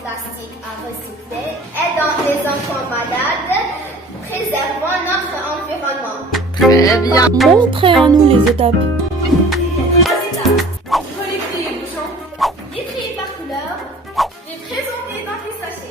Plastique à recycler, aidant les enfants malades, préservant notre environnement. Très bien. Montrez-nous les étapes. Collecter les bouchons, les trier par couleur, les présenter dans des sachets.